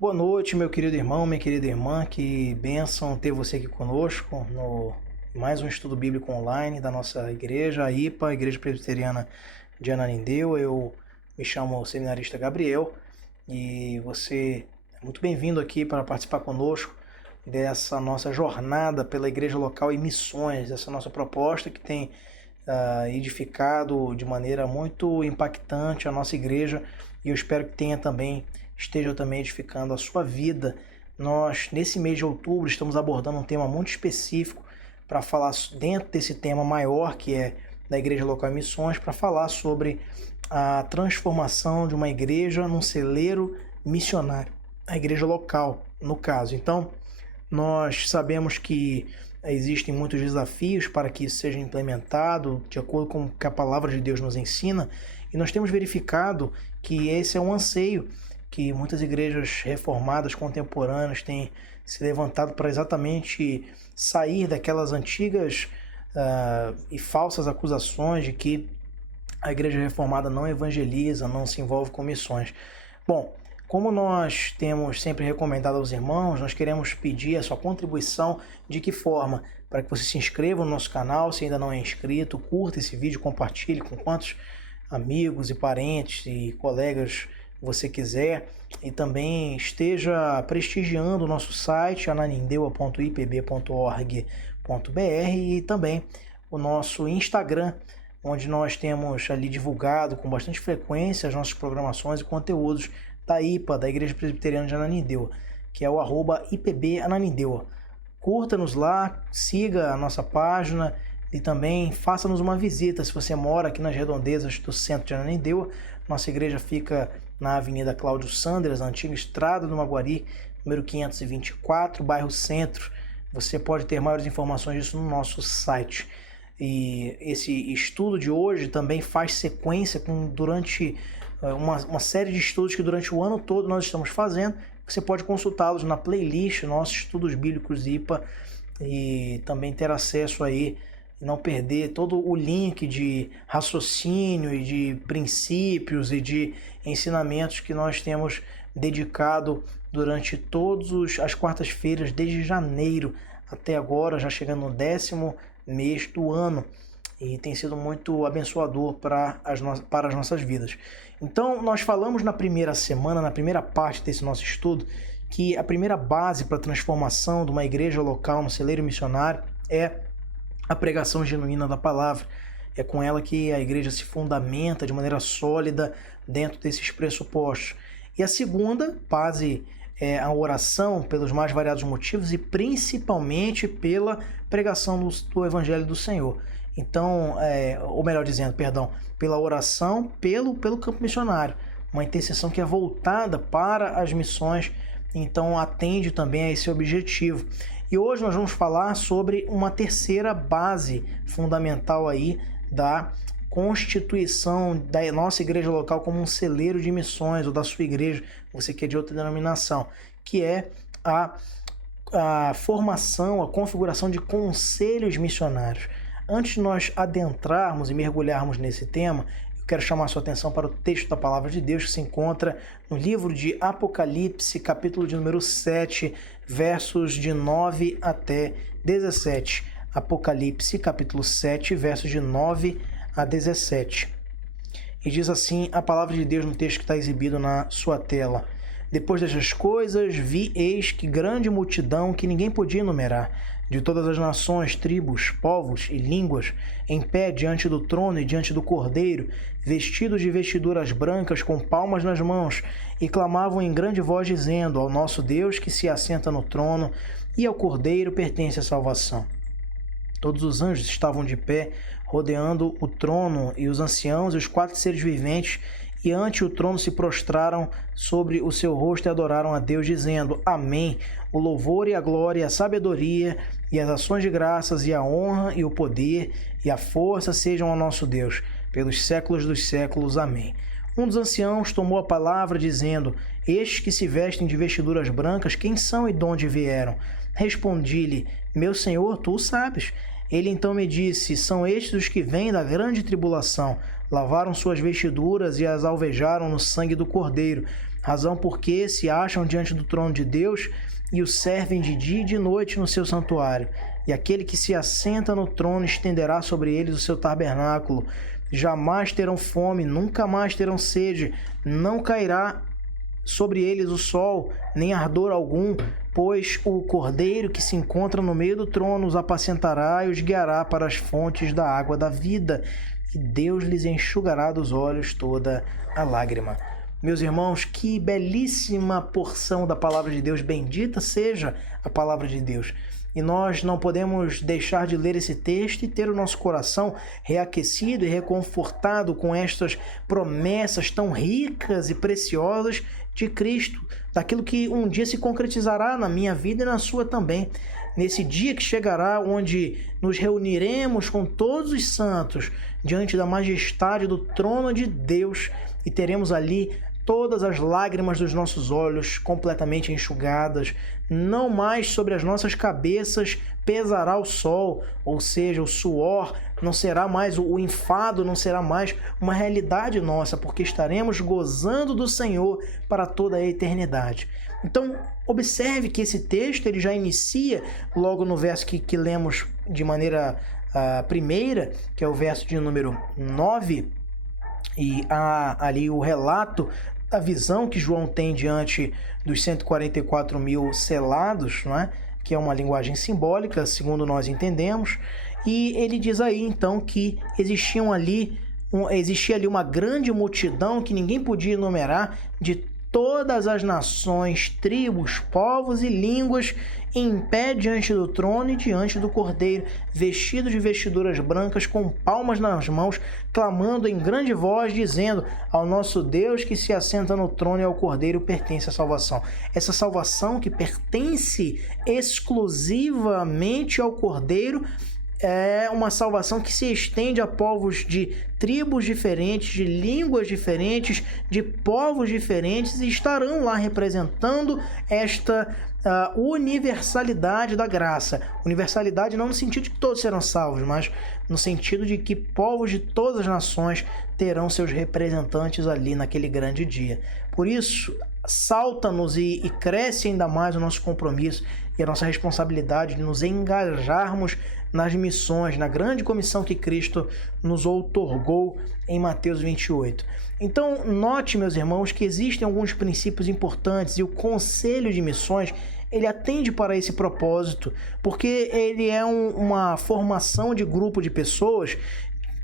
Boa noite, meu querido irmão, minha querida irmã. Que bênção ter você aqui conosco no mais um estudo bíblico online da nossa igreja, a IPA, Igreja Presbiteriana de Ananindeua. Eu me chamo o seminarista Gabriel e você é muito bem-vindo aqui para participar conosco dessa nossa jornada pela igreja local e missões, essa nossa proposta que tem edificado de maneira muito impactante a nossa igreja, e eu espero que esteja também edificando a sua vida. Nós, nesse mês de outubro, estamos abordando um tema muito específico para falar dentro desse tema maior que é da Igreja Local e Missões, para falar sobre a transformação de uma igreja num celeiro missionário, a igreja local, no caso. Então, nós sabemos que existem muitos desafios para que isso seja implementado de acordo com o que a palavra de Deus nos ensina, e nós temos verificado que esse é um anseio que muitas igrejas reformadas contemporâneas têm se levantado para exatamente sair daquelas antigas e falsas acusações de que a igreja reformada não evangeliza, não se envolve com missões. Bom, como nós temos sempre recomendado aos irmãos, nós queremos pedir a sua contribuição. De que forma? Para que você se inscreva no nosso canal, se ainda não é inscrito, curta esse vídeo, compartilhe com quantos amigos e parentes e colegas você quiser, e também esteja prestigiando o nosso site ananindeua.ipb.org.br e também o nosso Instagram, onde nós temos ali divulgado com bastante frequência as nossas programações e conteúdos da IPA, da Igreja Presbiteriana de Ananindeua, que é o @IPBAnanindeua. Curta-nos lá, siga a nossa página e também faça-nos uma visita se você mora aqui nas redondezas do centro de Ananindeua. Nossa igreja fica na Avenida Cláudio Sanders, na antiga Estrada do Maguari, número 524, bairro Centro. Você pode ter maiores informações disso no nosso site. E esse estudo de hoje também faz sequência durante uma série de estudos que durante o ano todo nós estamos fazendo. Você pode consultá-los na playlist, nossos estudos bíblicos IPA, e também ter acesso aí, não perder todo o link de raciocínio e de princípios e de ensinamentos que nós temos dedicado durante todas as quartas-feiras, desde janeiro até agora, já chegando no 10º mês do ano, e tem sido muito abençoador para as nossas vidas. Então, nós falamos na primeira semana, na primeira parte desse nosso estudo, que a primeira base para a transformação de uma igreja local no celeiro missionário é a pregação genuína da palavra. É com ela que a igreja se fundamenta de maneira sólida dentro desses pressupostos. E a segunda base é a oração pelos mais variados motivos e principalmente pela pregação do Evangelho do Senhor. Então, ou melhor dizendo, pela oração pelo campo missionário. Uma intercessão que é voltada para as missões, então atende também a esse objetivo. E hoje nós vamos falar sobre uma terceira base fundamental aí da constituição da nossa igreja local como um celeiro de missões, ou da sua igreja, você que é de outra denominação, que é a formação, a configuração de conselhos missionários. Antes de nós adentrarmos e mergulharmos nesse tema, eu quero chamar a sua atenção para o texto da Palavra de Deus que se encontra no livro de Apocalipse, capítulo de número 7, versos de 9 até 17. Apocalipse, capítulo 7, versos de 9 a 17. E diz assim a Palavra de Deus no texto que está exibido na sua tela. Depois destas coisas, vi, eis que grande multidão que ninguém podia enumerar, de todas as nações, tribos, povos e línguas, em pé diante do trono e diante do Cordeiro, vestidos de vestiduras brancas, com palmas nas mãos, e clamavam em grande voz, dizendo: ao nosso Deus que se assenta no trono, e ao Cordeiro pertence a salvação. Todos os anjos estavam de pé, rodeando o trono, e os anciãos e os 4 seres viventes, e ante o trono se prostraram sobre o seu rosto e adoraram a Deus, dizendo: Amém. O louvor e a glória, a sabedoria e as ações de graças e a honra e o poder e a força sejam ao nosso Deus, pelos séculos dos séculos. Amém. Um dos anciãos tomou a palavra, dizendo: Estes que se vestem de vestiduras brancas, quem são e de onde vieram? Respondi-lhe: Meu Senhor, tu o sabes. Ele então me disse: São estes os que vêm da grande tribulação, lavaram suas vestiduras e as alvejaram no sangue do Cordeiro. razão porque se acham diante do trono de Deus e o servem de dia e de noite no seu santuário. E aquele que se assenta no trono estenderá sobre eles o seu tabernáculo. Jamais terão fome, nunca mais terão sede, não cairá sobre eles o sol, nem ardor algum, pois o cordeiro que se encontra no meio do trono os apacentará e os guiará para as fontes da água da vida, e Deus lhes enxugará dos olhos toda a lágrima. Meus irmãos, que belíssima porção da palavra de Deus, bendita seja a palavra de Deus. E nós não podemos deixar de ler esse texto e ter o nosso coração reaquecido e reconfortado com estas promessas tão ricas e preciosas de Cristo, daquilo que um dia se concretizará na minha vida e na sua também. Nesse dia que chegará, onde nos reuniremos com todos os santos diante da majestade do trono de Deus e teremos ali todas as lágrimas dos nossos olhos completamente enxugadas. Não mais sobre as nossas cabeças pesará o sol, ou seja, o suor não será mais, o enfado não será mais uma realidade nossa, porque estaremos gozando do Senhor para toda a eternidade. Então, observe que esse texto ele já inicia logo no verso que lemos de maneira primeira, que é o verso de número 9, e há ali o relato da visão que João tem diante dos 144 mil selados, não é? Que é uma linguagem simbólica, segundo nós entendemos, e ele diz aí então que existia ali uma grande multidão que ninguém podia enumerar, de todas as nações, tribos, povos e línguas, em pé diante do trono e diante do Cordeiro, vestidos de vestiduras brancas, com palmas nas mãos, clamando em grande voz, dizendo: ao nosso Deus que se assenta no trono e ao Cordeiro pertence a salvação. Essa salvação que pertence exclusivamente ao Cordeiro é uma salvação que se estende a povos de tribos diferentes, de línguas diferentes, de povos diferentes, e estarão lá representando esta universalidade da graça. Universalidade não no sentido de que todos serão salvos, mas no sentido de que povos de todas as nações terão seus representantes ali naquele grande dia. Por isso, salta-nos e cresce ainda mais o nosso compromisso e a nossa responsabilidade de nos engajarmos nas missões, na grande comissão que Cristo nos outorgou em Mateus 28. Então, note, meus irmãos, que existem alguns princípios importantes e o Conselho de Missões, ele atende para esse propósito, porque ele é uma formação de grupo de pessoas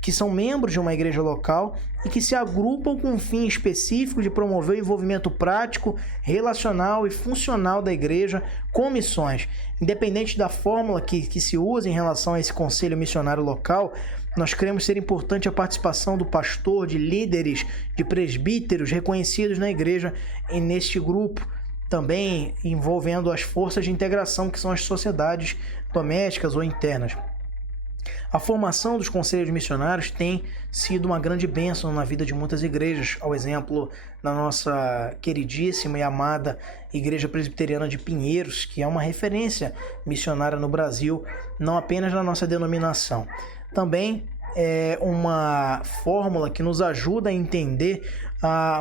que são membros de uma igreja local e que se agrupam com um fim específico de promover o envolvimento prático, relacional e funcional da igreja com missões. Independente da fórmula que se usa em relação a esse conselho missionário local, nós cremos ser importante a participação do pastor, de líderes, de presbíteros reconhecidos na igreja e neste grupo, também envolvendo as forças de integração, que são as sociedades domésticas ou internas. A formação dos conselhos missionários tem sido uma grande bênção na vida de muitas igrejas, ao exemplo da nossa queridíssima e amada Igreja Presbiteriana de Pinheiros, que é uma referência missionária no Brasil, não apenas na nossa denominação. Também é uma fórmula que nos ajuda a entender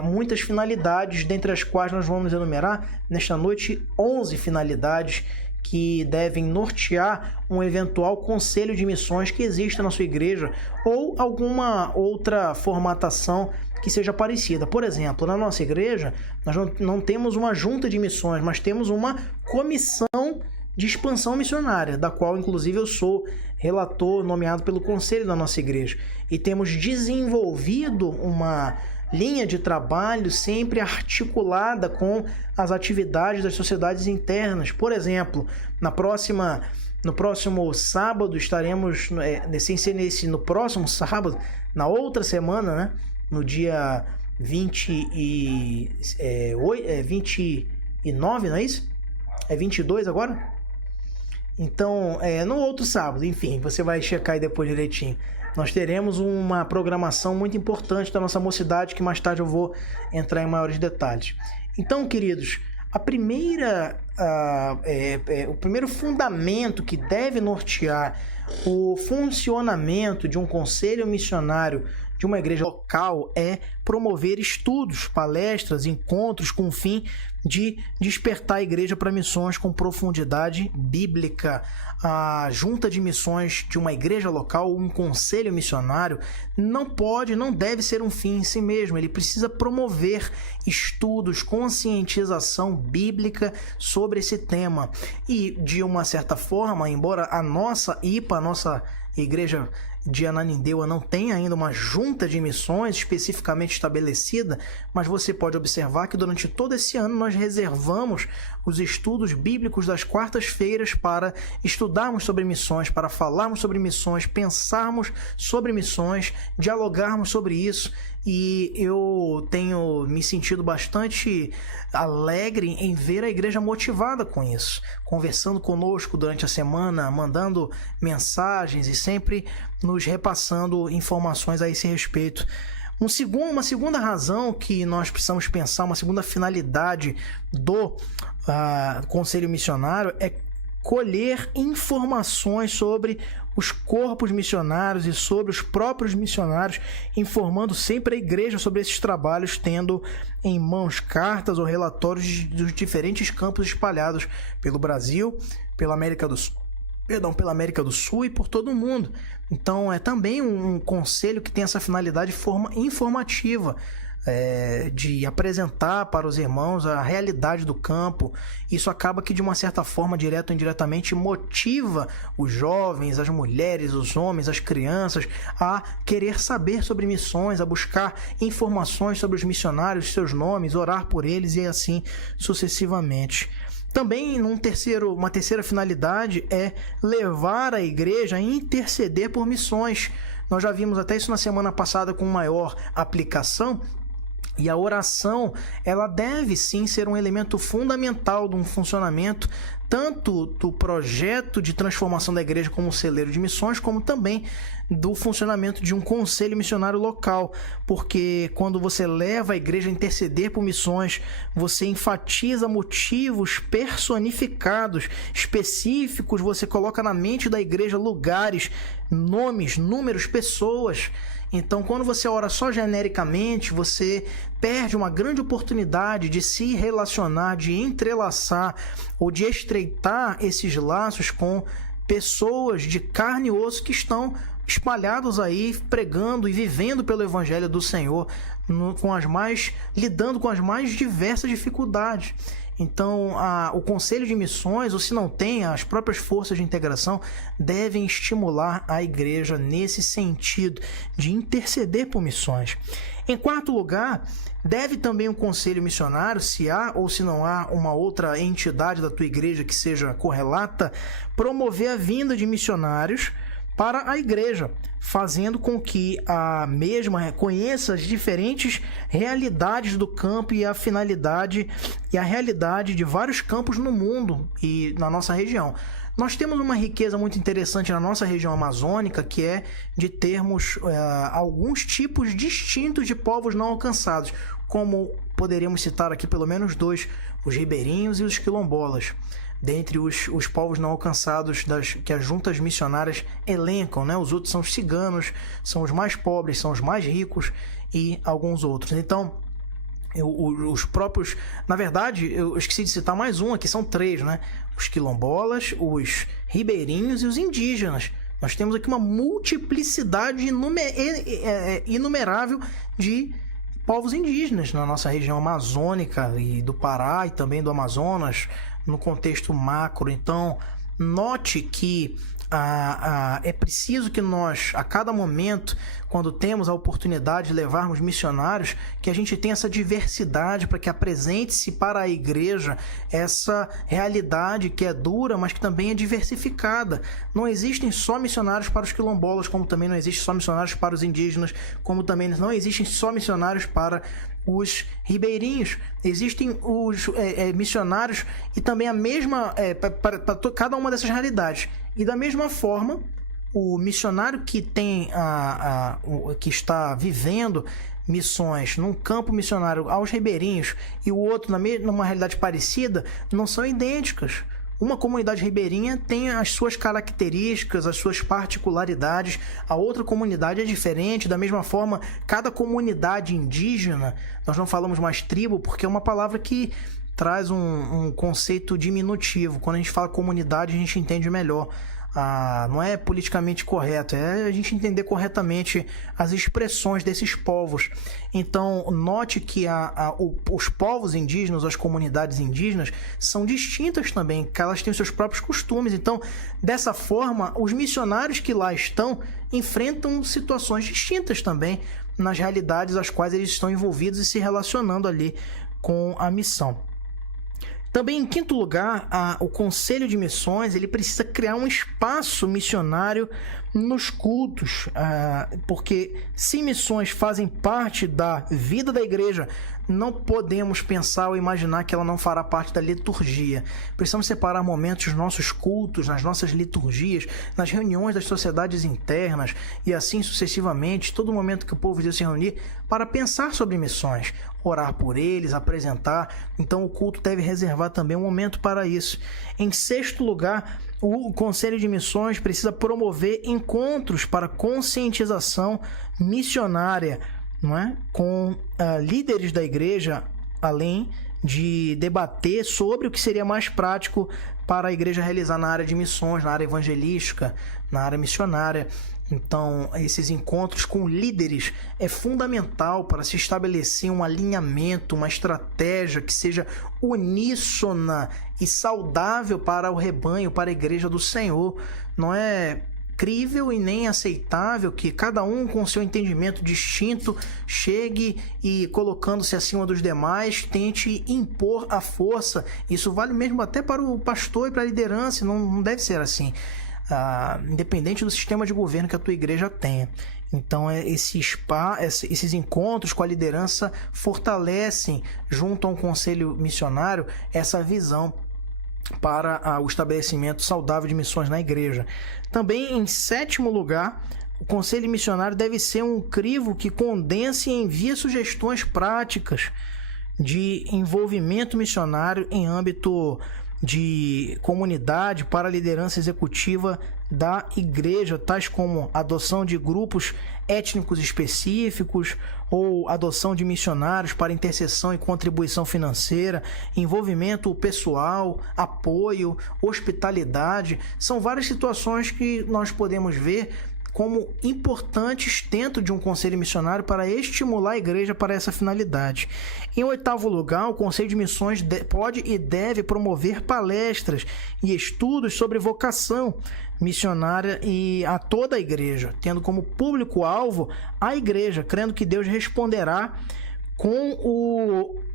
muitas finalidades, dentre as quais nós vamos enumerar nesta noite 11 finalidades que devem nortear um eventual conselho de missões que exista na sua igreja ou alguma outra formatação que seja parecida. Por exemplo, na nossa igreja, nós não temos uma junta de missões, mas temos uma comissão de expansão missionária, da qual, inclusive, eu sou relator nomeado pelo conselho da nossa igreja. E temos desenvolvido uma linha de trabalho sempre articulada com as atividades das sociedades internas. Por exemplo, no próximo sábado estaremos, no próximo sábado, na outra semana, né, no dia 29, não é isso? É 22 agora? Então, no outro sábado, enfim, você vai checar aí depois direitinho. Nós teremos uma programação muito importante da nossa mocidade, que mais tarde eu vou entrar em maiores detalhes. Então, queridos, o primeiro fundamento que deve nortear o funcionamento de um conselho missionário de uma igreja local é promover estudos, palestras, encontros com o fim de despertar a igreja para missões com profundidade bíblica. A junta de missões de uma igreja local, um conselho missionário, não deve ser um fim em si mesmo. Ele precisa promover estudos, conscientização bíblica sobre esse tema. E, de uma certa forma, embora a nossa IPA, a nossa igreja de Ananindeua, não tem ainda uma junta de missões especificamente estabelecida, mas você pode observar que durante todo esse ano nós reservamos os estudos bíblicos das quartas-feiras para estudarmos sobre missões, para falarmos sobre missões, pensarmos sobre missões, dialogarmos sobre isso. E eu tenho me sentido bastante alegre em ver a igreja motivada com isso, conversando conosco durante a semana, mandando mensagens e sempre nos repassando informações a esse respeito. Uma segunda razão que nós precisamos pensar, uma segunda finalidade do Conselho Missionário é colher informações sobre os corpos missionários e sobre os próprios missionários, informando sempre a igreja sobre esses trabalhos, tendo em mãos cartas ou relatórios dos diferentes campos espalhados pelo Brasil, pela América do Sul e por todo o mundo. Então é também um conselho que tem essa finalidade informativa, de apresentar para os irmãos a realidade do campo. Isso acaba que, de uma certa forma, direto ou indiretamente, motiva os jovens, as mulheres, os homens, as crianças a querer saber sobre missões, a buscar informações sobre os missionários, seus nomes, orar por eles e assim sucessivamente. Também uma terceira finalidade é levar a igreja a interceder por missões. Nós já vimos até isso na semana passada com maior aplicação. E a oração, ela deve sim ser um elemento fundamental de um funcionamento tanto do projeto de transformação da igreja como celeiro de missões, como também do funcionamento de um conselho missionário local, porque quando você leva a igreja a interceder por missões, você enfatiza motivos personificados, específicos, você coloca na mente da igreja lugares, nomes, números, pessoas. Então, quando você ora só genericamente, você perde uma grande oportunidade de se relacionar, de entrelaçar ou de estreitar esses laços com pessoas de carne e osso que estão espalhados aí, pregando e vivendo pelo Evangelho do Senhor, lidando com as mais diversas dificuldades. Então, o Conselho de Missões, ou se não tem, as próprias forças de integração devem estimular a igreja nesse sentido, de interceder por missões. Em quarto lugar, deve também o Conselho Missionário, se há ou se não há uma outra entidade da tua igreja que seja correlata, promover a vinda de missionários para a igreja, fazendo com que a mesma reconheça as diferentes realidades do campo e a finalidade e a realidade de vários campos no mundo e na nossa região. Nós temos uma riqueza muito interessante na nossa região amazônica, que é de termos alguns tipos distintos de povos não alcançados, como poderíamos citar aqui pelo menos dois, os ribeirinhos e os quilombolas. Dentre os povos não alcançados que as juntas missionárias elencam, né? Os outros são os ciganos, são os mais pobres, são os mais ricos e alguns outros. Então, os próprios... Na verdade, eu esqueci de citar mais um aqui, são três, né? Os quilombolas, os ribeirinhos e os indígenas. Nós temos aqui uma multiplicidade inumerável de povos indígenas na nossa região amazônica e do Pará e também do Amazonas, no contexto macro. Então, note que é preciso que nós, a cada momento, quando temos a oportunidade de levarmos missionários, que a gente tenha essa diversidade para que apresente-se para a igreja essa realidade que é dura, mas que também é diversificada. Não existem só missionários para os quilombolas, como também não existem só missionários para os indígenas, como também não existem só missionários para os ribeirinhos. Existem os missionários e também a mesma para cada uma dessas realidades. E da mesma forma, o missionário que tem que está vivendo missões num campo missionário aos ribeirinhos e o outro numa realidade parecida, não são idênticas. uma comunidade ribeirinha tem as suas características, as suas particularidades, a outra comunidade é diferente. Da mesma forma, cada comunidade indígena, nós não falamos mais tribo porque é uma palavra que traz um conceito diminutivo. Quando a gente fala comunidade, a gente entende melhor. Não é politicamente correto, é a gente entender corretamente as expressões desses povos. Então, note que os povos indígenas, as comunidades indígenas, são distintas também, que elas têm os seus próprios costumes. Então, dessa forma, os missionários que lá estão enfrentam situações distintas também nas realidades às quais eles estão envolvidos e se relacionando ali com a missão. Também, em quinto lugar, o Conselho de Missões ele precisa criar um espaço missionário nos cultos, porque se missões fazem parte da vida da igreja, não podemos pensar ou imaginar que ela não fará parte da liturgia. Precisamos separar momentos nos nossos cultos, nas nossas liturgias, nas reuniões das sociedades internas e assim sucessivamente, todo momento que o povo de Deus se reunir para pensar sobre missões, orar por eles, apresentar. Então o culto deve reservar também um momento para isso. Em sexto lugar, o Conselho de Missões precisa promover encontros para conscientização missionária, não é? Com líderes da igreja, além de debater sobre o que seria mais prático para a igreja realizar na área de missões, na área evangelística, na área missionária. Então, esses encontros com líderes é fundamental para se estabelecer um alinhamento, uma estratégia que seja uníssona e saudável para o rebanho, para a igreja do Senhor. Não é crível e nem aceitável que cada um com seu entendimento distinto chegue e, colocando-se acima dos demais, tente impor a força. Isso vale mesmo até para o pastor e para a liderança, não deve ser assim. Independente do sistema de governo que a tua igreja tenha. Então, esses encontros com a liderança fortalecem, junto a um conselho missionário, essa visão para o estabelecimento saudável de missões na igreja. Também, em sétimo lugar, o conselho missionário deve ser um crivo que condense e envie sugestões práticas de envolvimento missionário em âmbito de comunidade para a liderança executiva da igreja, tais como adoção de grupos étnicos específicos ou adoção de missionários para intercessão e contribuição financeira, envolvimento pessoal, apoio, hospitalidade. São várias situações que nós podemos ver como importantes dentro de um conselho missionário para estimular a igreja para essa finalidade. Em oitavo lugar, o Conselho de Missões pode e deve promover palestras e estudos sobre vocação missionária e a toda a igreja, tendo como público-alvo a igreja, crendo que Deus responderá com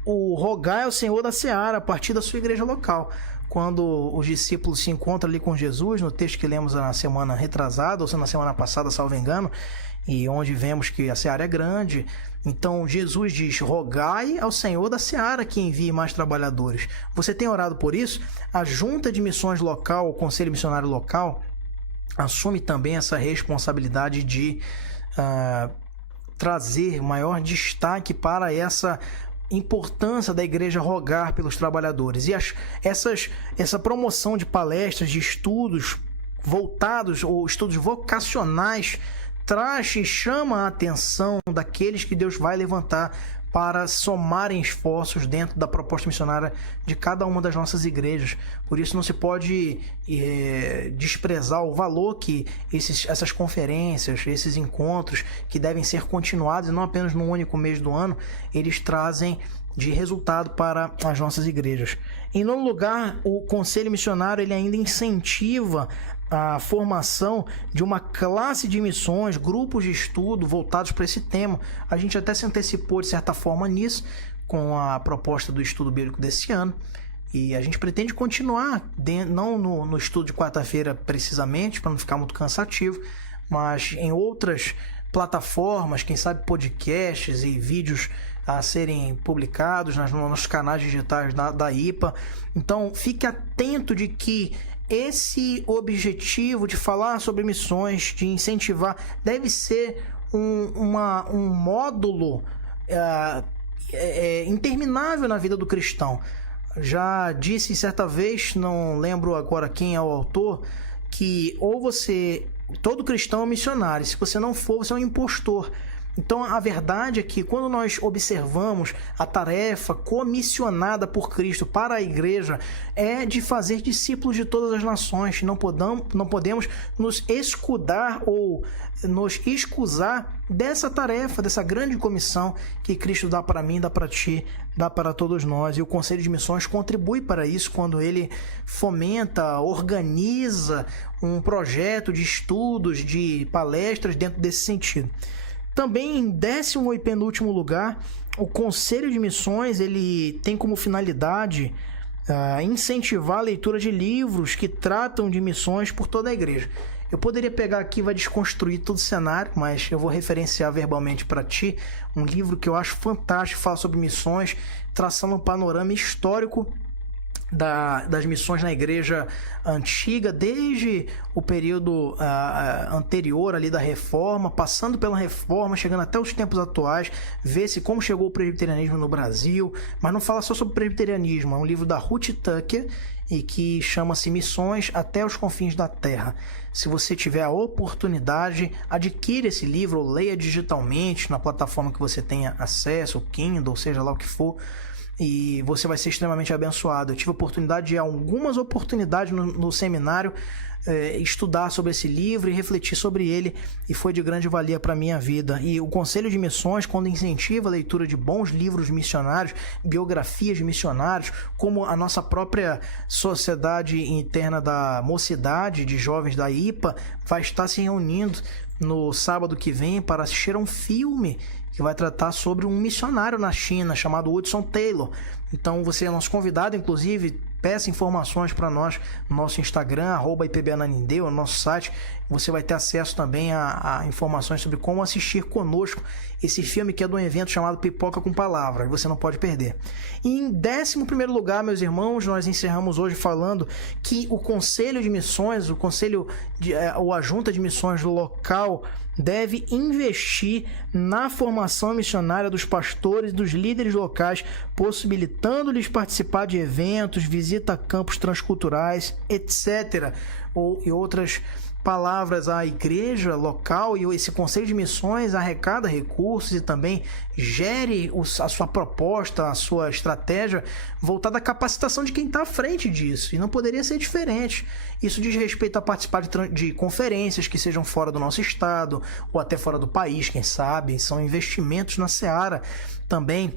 o rogai ao Senhor da Seara a partir da sua igreja local. Quando os discípulos se encontram ali com Jesus, no texto que lemos na semana retrasada, ou na semana passada, salvo engano, e onde vemos que a seara é grande, então Jesus diz: rogai ao Senhor da seara que envie mais trabalhadores. Você tem orado por isso? A junta de missões local, o conselho missionário local, assume também essa responsabilidade de trazer maior destaque para essa importância da igreja rogar pelos trabalhadores. E essa promoção de palestras, de estudos voltados ou estudos vocacionais traz e chama a atenção daqueles que Deus vai levantar para somarem esforços dentro da proposta missionária de cada uma das nossas igrejas. Por isso não se pode desprezar o valor que essas conferências, esses encontros, que devem ser continuados e não apenas num único mês do ano, eles trazem de resultado para as nossas igrejas. Em nono lugar, o Conselho Missionário ele ainda incentiva a formação de uma classe de missões, grupos de estudo voltados para esse tema. A gente até se antecipou de certa forma nisso com a proposta do estudo bíblico desse ano, e a gente pretende continuar, não no estudo de quarta-feira precisamente, para não ficar muito cansativo, mas em outras plataformas, quem sabe podcasts e vídeos a serem publicados nos canais digitais da IPA. Então fique atento de que esse objetivo de falar sobre missões, de incentivar, deve ser um módulo interminável na vida do cristão. já disse certa vez, não lembro agora quem é o autor, que todo cristão é um missionário, se você não for, você é um impostor. Então a verdade é que quando nós observamos a tarefa comissionada por Cristo para a igreja é de fazer discípulos de todas as nações. Não podemos nos escudar ou nos excusar dessa tarefa, dessa grande comissão que Cristo dá para mim, dá para ti, dá para todos nós. E o Conselho de Missões contribui para isso quando ele fomenta, organiza um projeto de estudos, de palestras dentro desse sentido. Também em 10º e penúltimo lugar, o Conselho de Missões ele tem como finalidade incentivar a leitura de livros que tratam de missões por toda a igreja. Eu poderia pegar aqui e vai desconstruir todo o cenário, mas eu vou referenciar verbalmente para ti um livro que eu acho fantástico, fala sobre missões, traçando um panorama histórico das missões na igreja antiga, desde o período anterior ali da reforma, passando pela reforma, chegando até os tempos atuais, ver-se como chegou o presbiterianismo no Brasil, mas não fala só sobre presbiterianismo, é um livro da Ruth Tucker e que chama-se Missões até os Confins da Terra. Se você tiver a oportunidade, adquira esse livro ou leia digitalmente na plataforma que você tenha acesso, o Kindle, seja lá o que for, e você vai ser extremamente abençoado. Eu tive algumas oportunidades no seminário, estudar sobre esse livro e refletir sobre ele, e foi de grande valia para a minha vida. E o Conselho de Missões, quando incentiva a leitura de bons livros missionários, biografias de missionários, como a nossa própria sociedade interna da mocidade de jovens da IPA vai estar se reunindo no sábado que vem para assistir a um filme que vai tratar sobre um missionário na China chamado Hudson Taylor. Então você é nosso convidado, inclusive peça informações para nós no nosso Instagram, @IPBAnanindeua, no nosso site. Você vai ter acesso também a informações sobre como assistir conosco esse filme, que é de um evento chamado Pipoca com Palavra, você não pode perder. E em 11º lugar, meus irmãos, nós encerramos hoje falando que o Conselho de Missões, ou a Junta de Missões local, deve investir na formação missionária dos pastores e dos líderes locais, possibilitando-lhes participar de eventos, visita a campos transculturais, etc. E outras palavras, a igreja local e esse Conselho de Missões arrecada recursos e também gere a sua proposta, a sua estratégia voltada à capacitação de quem está à frente disso, e não poderia ser diferente. Isso diz respeito a participar de conferências que sejam fora do nosso estado ou até fora do país, quem sabe. São investimentos na seara também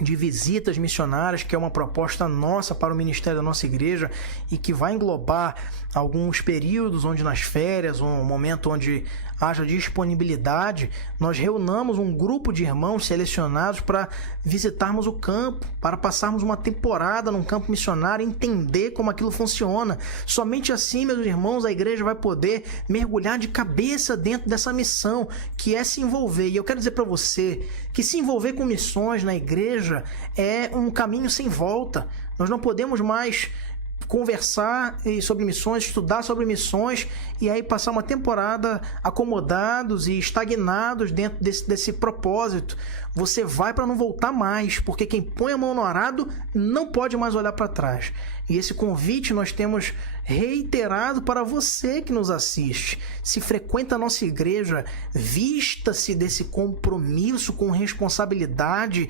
de visitas missionárias, que é uma proposta nossa para o ministério da nossa igreja e que vai englobar alguns períodos onde nas férias, um momento onde haja disponibilidade, nós reunamos um grupo de irmãos selecionados para visitarmos o campo, para passarmos uma temporada num campo missionário, entender como aquilo funciona. Somente assim, meus irmãos, a igreja vai poder mergulhar de cabeça dentro dessa missão, que é se envolver. E eu quero dizer para você que se envolver com missões na igreja é um caminho sem volta. Nós não podemos mais conversar sobre missões, estudar sobre missões e aí passar uma temporada acomodados e estagnados dentro desse propósito. Você vai para não voltar mais, porque quem põe a mão no arado não pode mais olhar para trás. E esse convite nós temos reiterado para você que nos assiste. Se frequenta a nossa igreja, vista-se desse compromisso com responsabilidade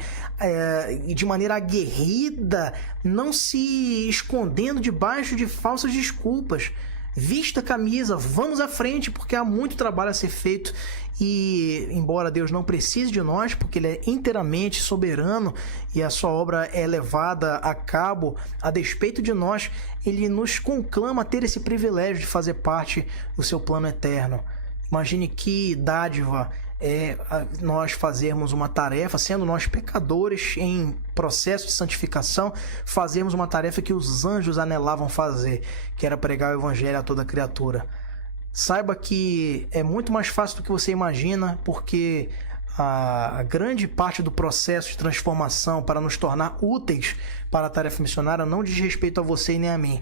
e de maneira aguerrida, não se escondendo debaixo de falsas desculpas. Vista a camisa, vamos à frente, porque há muito trabalho a ser feito. E embora Deus não precise de nós, porque Ele é inteiramente soberano e a sua obra é levada a cabo a despeito de nós, Ele nos conclama a ter esse privilégio de fazer parte do seu plano eterno. Imagine que dádiva é nós fazermos uma tarefa, sendo nós pecadores em processo de santificação, fazermos uma tarefa que os anjos anelavam fazer, que era pregar o evangelho a toda criatura. Saiba que é muito mais fácil do que você imagina, porque a grande parte do processo de transformação para nos tornar úteis para a tarefa missionária não diz respeito a você e nem a mim,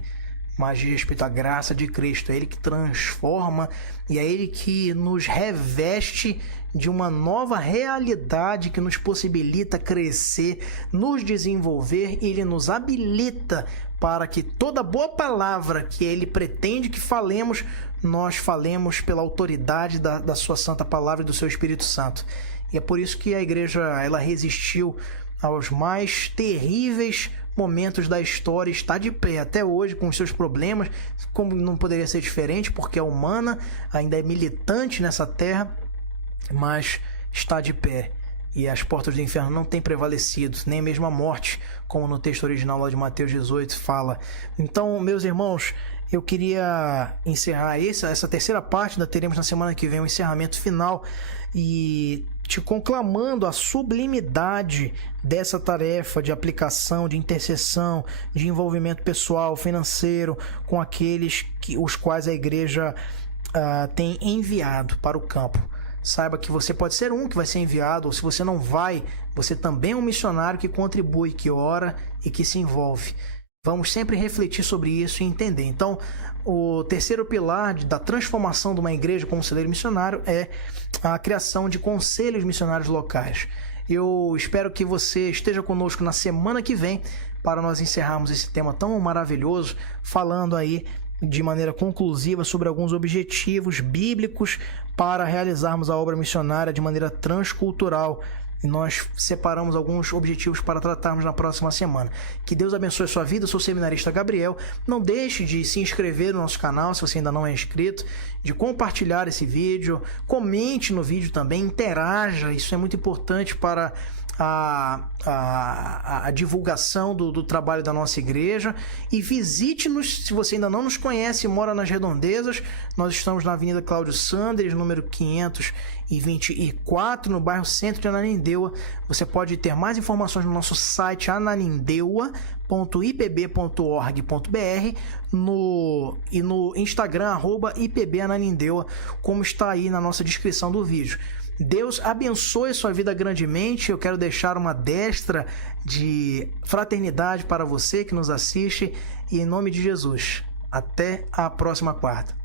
mas diz respeito à graça de Cristo. É Ele que transforma e é Ele que nos reveste de uma nova realidade que nos possibilita crescer, nos desenvolver, e Ele nos habilita para que toda boa palavra que Ele pretende que falemos, nós falemos pela autoridade da sua santa palavra e do seu Espírito Santo. E é por isso que a igreja ela resistiu aos mais terríveis momentos da história, está de pé até hoje com os seus problemas, como não poderia ser diferente, porque é humana, ainda é militante nessa terra, mas está de pé. E as portas do inferno não têm prevalecido, nem mesmo a morte, como no texto original lá de Mateus 18 fala. Então, meus irmãos, eu queria encerrar essa terceira parte, ainda teremos na semana que vem o encerramento final, e te conclamando a sublimidade dessa tarefa de aplicação, de intercessão, de envolvimento pessoal, financeiro, com aqueles os quais a igreja tem enviado para o campo. Saiba que você pode ser um que vai ser enviado, ou se você não vai, você também é um missionário que contribui, que ora e que se envolve. Vamos sempre refletir sobre isso e entender. Então, o terceiro pilar da transformação de uma igreja como celeiro missionário é a criação de conselhos missionários locais. Eu espero que você esteja conosco na semana que vem para nós encerrarmos esse tema tão maravilhoso, falando aí de maneira conclusiva sobre alguns objetivos bíblicos para realizarmos a obra missionária de maneira transcultural. E nós separamos alguns objetivos para tratarmos na próxima semana. Que Deus abençoe a sua vida. Eu sou o seminarista Gabriel. Não deixe de se inscrever no nosso canal, se você ainda não é inscrito, de compartilhar esse vídeo, comente no vídeo também, interaja. Isso é muito importante para a divulgação do trabalho da nossa igreja. E visite-nos, se você ainda não nos conhece e mora nas Redondezas. Nós estamos na Avenida Cláudio Sanders, número 524, no bairro Centro de Ananindeua. Você pode ter mais informações no nosso site ananindeua.ipb.org.br e no Instagram @ipbananindeua, como está aí na nossa descrição do vídeo. Deus abençoe sua vida grandemente. Eu quero deixar uma destra de fraternidade para você que nos assiste, e em nome de Jesus, até a próxima quarta.